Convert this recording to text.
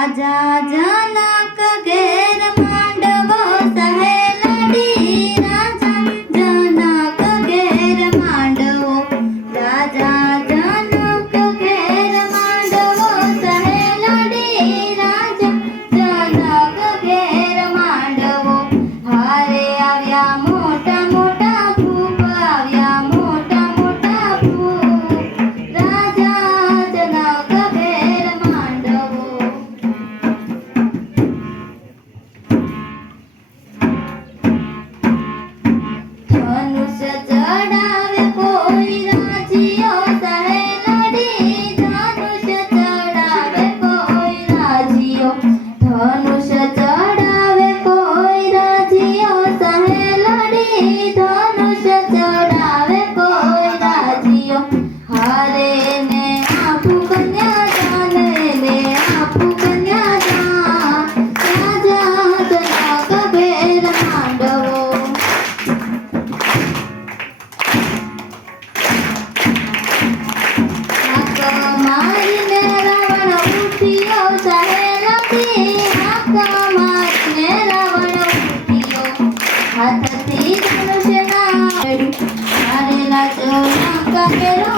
রাজা জানা Anusha. Pero